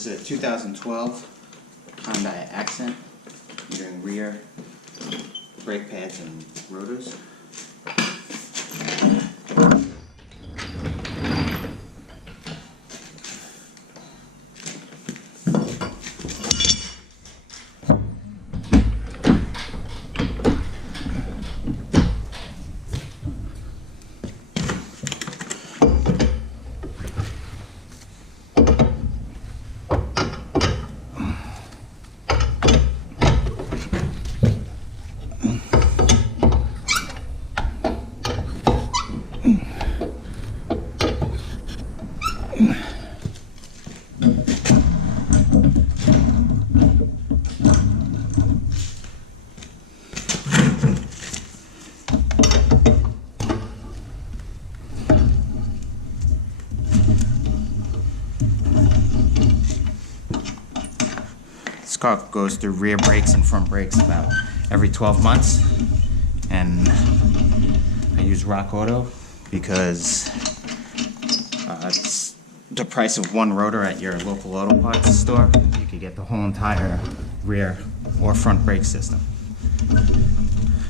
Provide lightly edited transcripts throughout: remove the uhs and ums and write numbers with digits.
This is a 2012 Hyundai Accent, doing rear brake pads and rotors. This car goes through rear brakes and front brakes about every 12 months, and I use Rock Auto because it's the price of one rotor at your local auto parts store. You could get the whole entire rear or front brake system,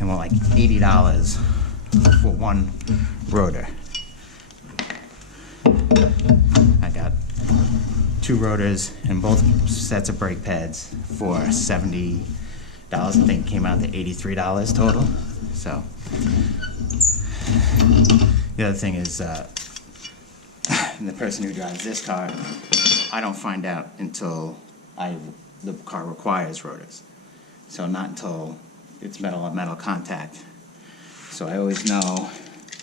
and we're like $80 for one rotor. I got 2 rotors and both sets of brake pads for $70. I think it came out to $83 total. So the other thing is, the person who drives this car, I don't find out until the car requires rotors. So not until it's metal on metal contact. So I always know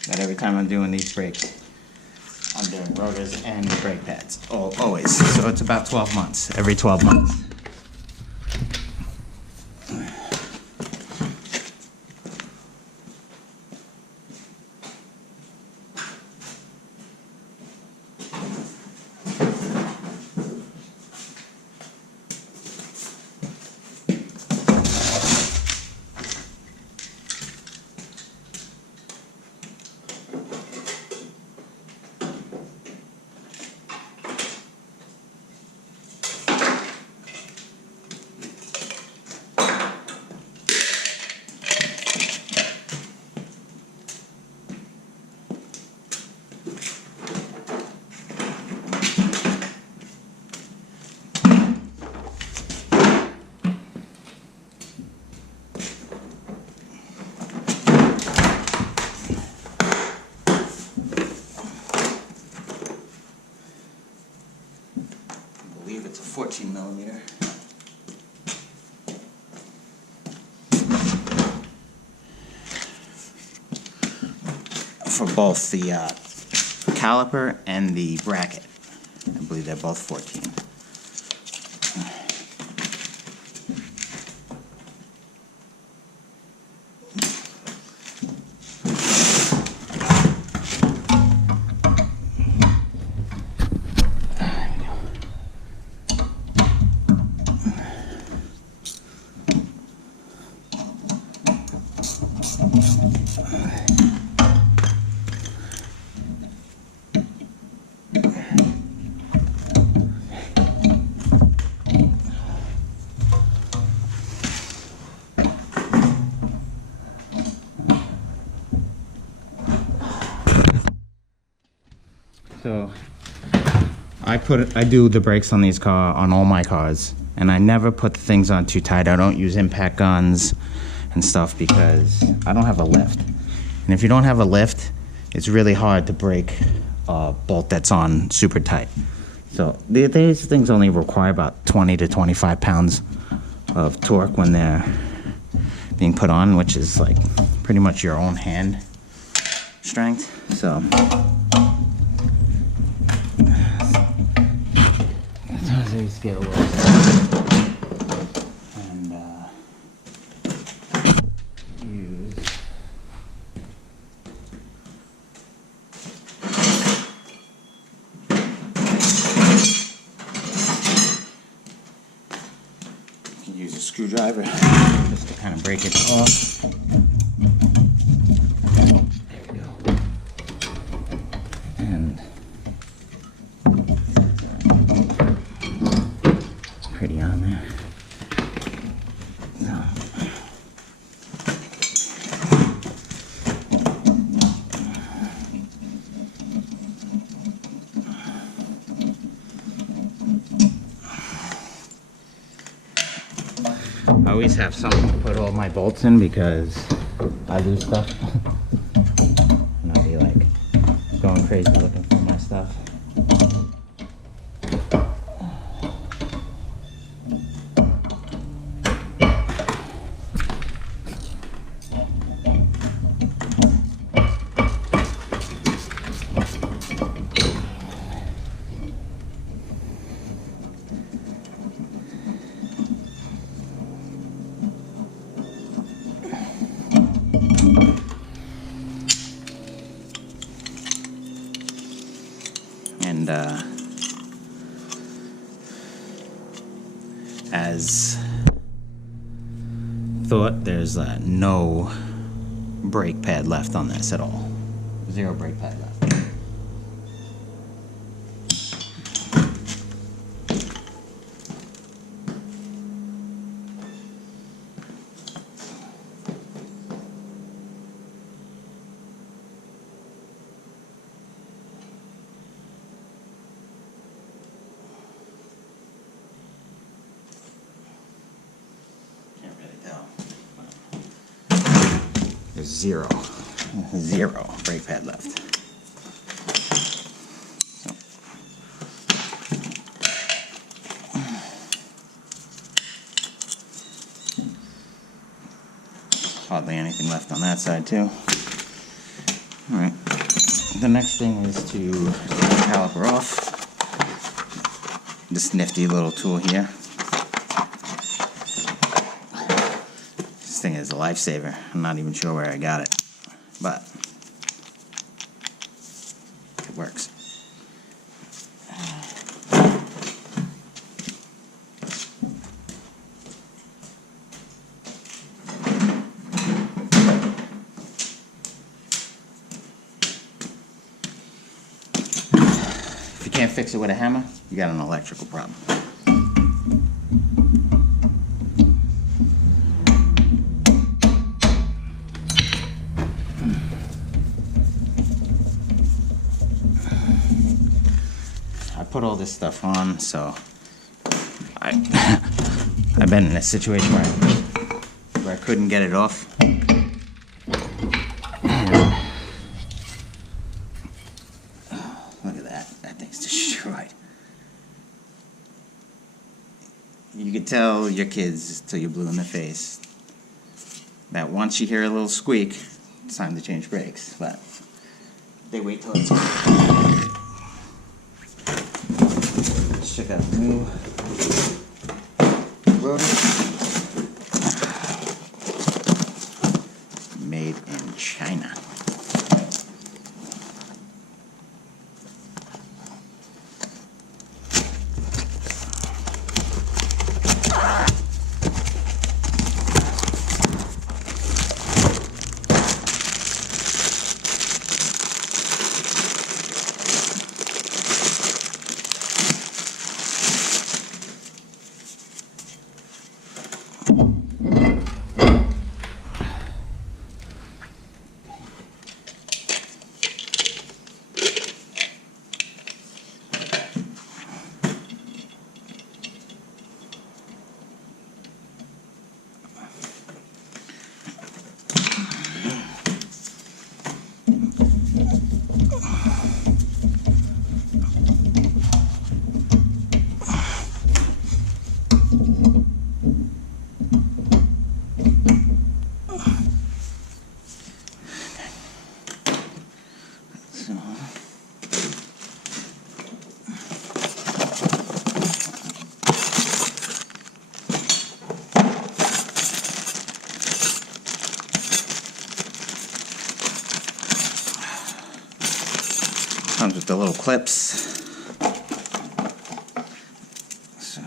that every time I'm doing these brakes, I'm doing rotors and brake pads, always. So it's about 12 months, every 12 months. It's a 14 millimeter. For both the caliper and the bracket. I believe they're both 14. So I do the brakes on on all my cars, and I never put the things on too tight. I don't use impact guns and stuff because I don't have a lift. And if you don't have a lift, it's really hard to break a bolt that's on super tight. So these things only require about 20 to 25 pounds of torque when they're being put on, which is like pretty much your own hand strength. So these get a little and use you can use a screwdriver just to kind of break it off. There we go. And always have something to put all my bolts in because I lose stuff. And I'll be like going crazy looking for my stuff. And as thought, there's no brake pad left on this at all. 0 brake pad left. There's zero brake pad left. So. Hardly anything left on that side too. Alright, the next thing is to take the caliper off. This nifty little tool here. This thing is a lifesaver. I'm not even sure where I got it, but it works. If you can't fix it with a hammer, you got an electrical problem. I put all this stuff on, so I've been in a situation where I couldn't get it off. Look at that. That thing's destroyed. You could tell your kids till you're blue in the face that once you hear a little squeak, it's time to change brakes, but they wait till it's Let's check out the new rotor. Made in China. Comes with the little clips. So,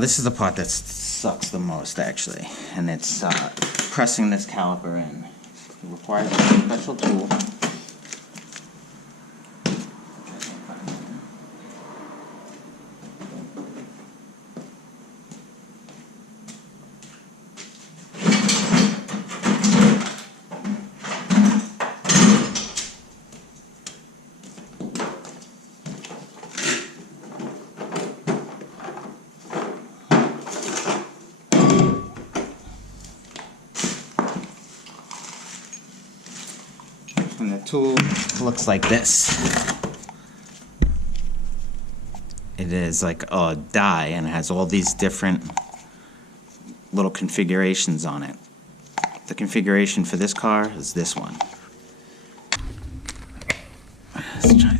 This is the part that sucks the most, actually, and it's pressing this caliper in. It requires a special tool. And the tool looks like this. It is like a die and it has all these different little configurations on it. The configuration for this car is this one. Let's try it.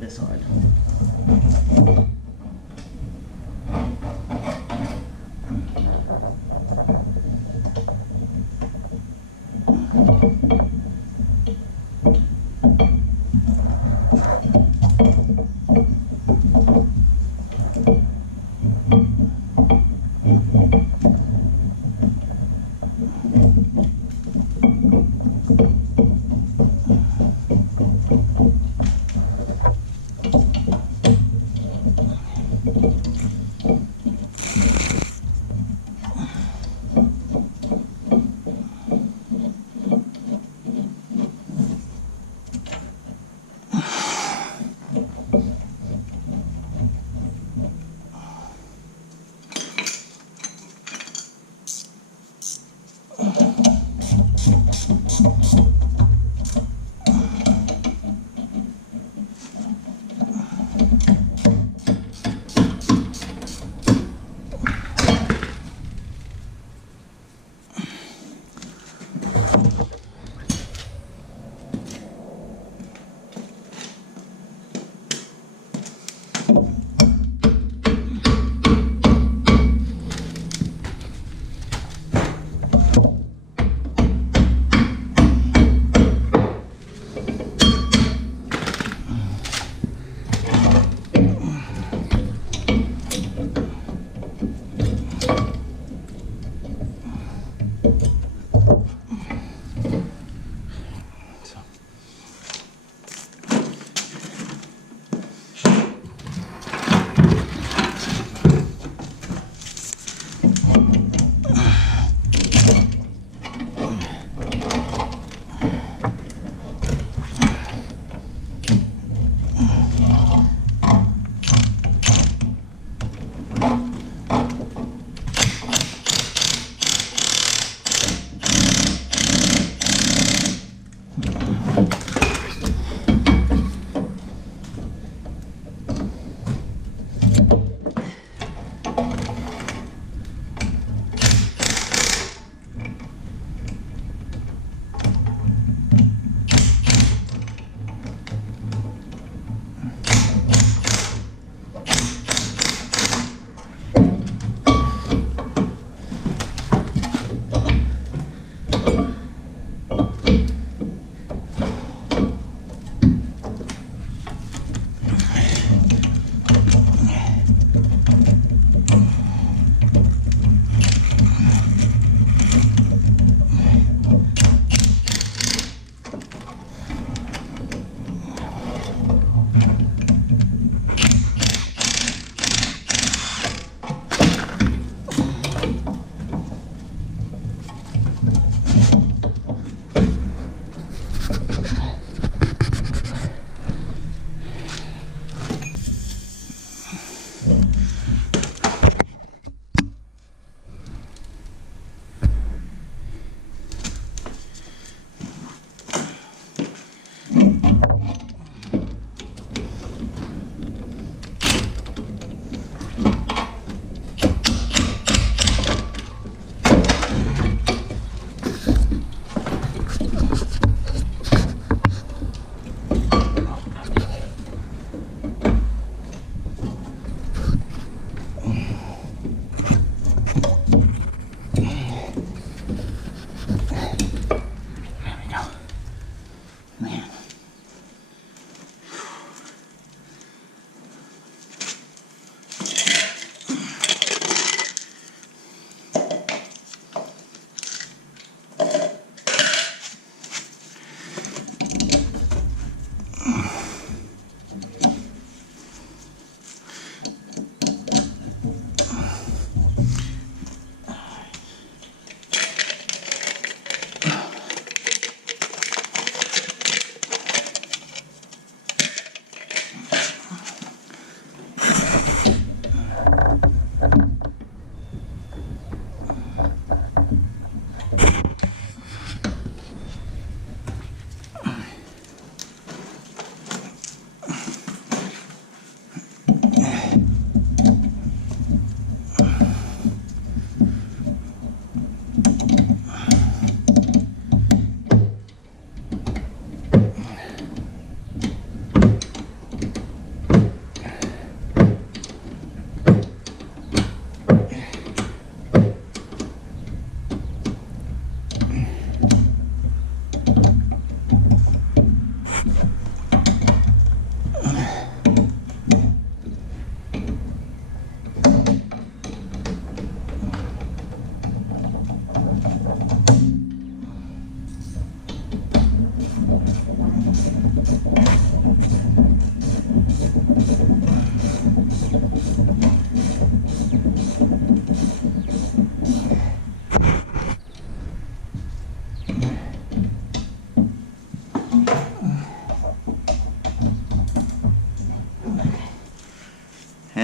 this hard.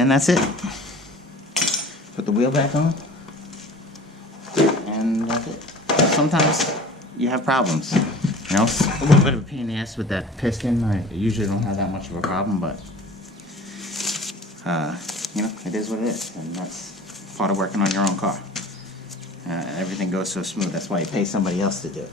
then that's it. Put the wheel back on, and that's it. Sometimes you have problems. You know, it's a little bit of a pain in the ass with that piston. I usually don't have that much of a problem, but you know, it is what it is, and that's part of working on your own car. Everything goes so smooth. That's why you pay somebody else to do it.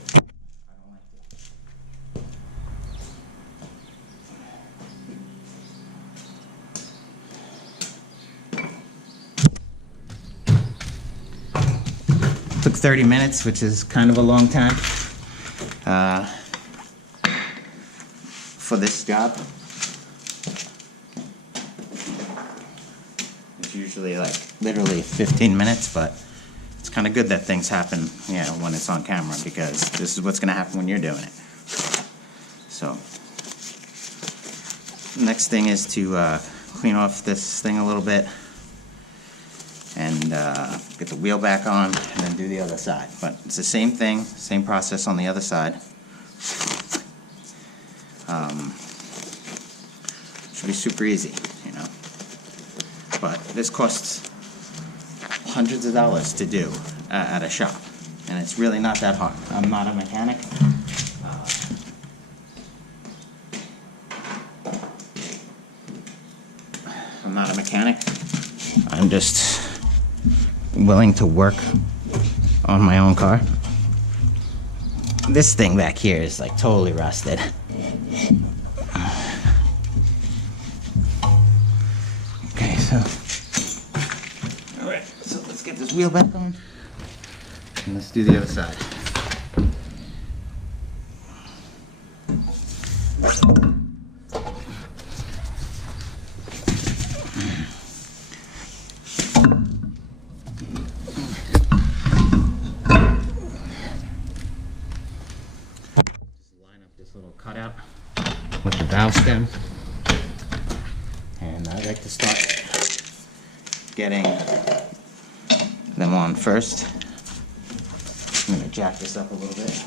Took 30 minutes, which is kind of a long time for this job. It's usually like literally 15 minutes, but it's kind of good that things happen, you know, when it's on camera, because this is what's going to happen when you're doing it. So, next thing is to clean off this thing a little bit and get the wheel back on, and then do the other side. But it's the same thing, same process on the other side. Should be super easy, you know. But this costs hundreds of dollars to do at a shop, and it's really not that hard. I'm not a mechanic. I'm just willing to work on my own car. This thing back here is like totally rusted. Okay, so alright, so let's get this wheel back on and let's do the other side. Cutout with the valve stem, and I like to start getting them on first. I'm going to jack this up a little bit.